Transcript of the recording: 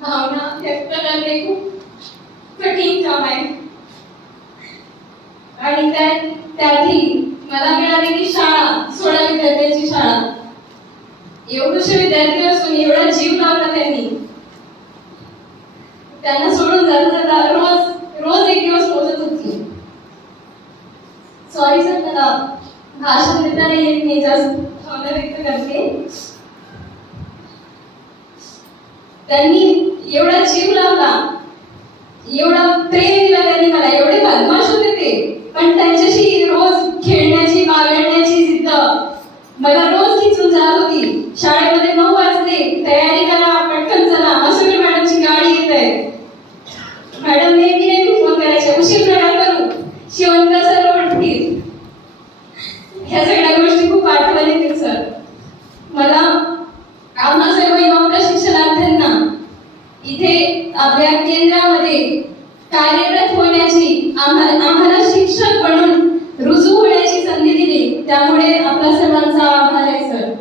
भावना व्यक्त करणे खूप कठीण काम आहे आणि त्यातही मला मिळालेली शाळा 16 विद्यार्थ्यांची शाळा, एवढेसे विद्यार्थी असून एवढा जीव लावला त्यांना सोडून जाता रोज एक दिवस पोहोचत होती. सॉरी सर, मला भाषण देताना येत नाही, जास्त भावना व्यक्त करते. त्यांनी एवढा जीव लावला, एवढा प्रेम दिला त्यांनी मला. एवढे बदमाश होते ते, पण त्यांच्याशी रोज खेळण्याची बागडण्याची जिद्द मला रोज खिचून जात होती. शाळेमध्ये 9 वाजले, तयारी करा, पटकन चला, मासुरी मॅडमची गाडी येत आहे. मॅडम नेहमी फोन करायचे, उशीर नका करू, शिवंत सर म्हणतील. ह्या सगळ्या गोष्टी खूप आठवण येतील सर मला. आम्हा सर्व युवा प्रशिक्षणार्थ्यांना इथे आपल्या केंद्रामध्ये कार्यरत होण्याची, आम्हाला शिक्षक म्हणून रुजू होण्याची संधी दिली, त्यामुळे आपल्या सर्वांचा आभार आहे सर.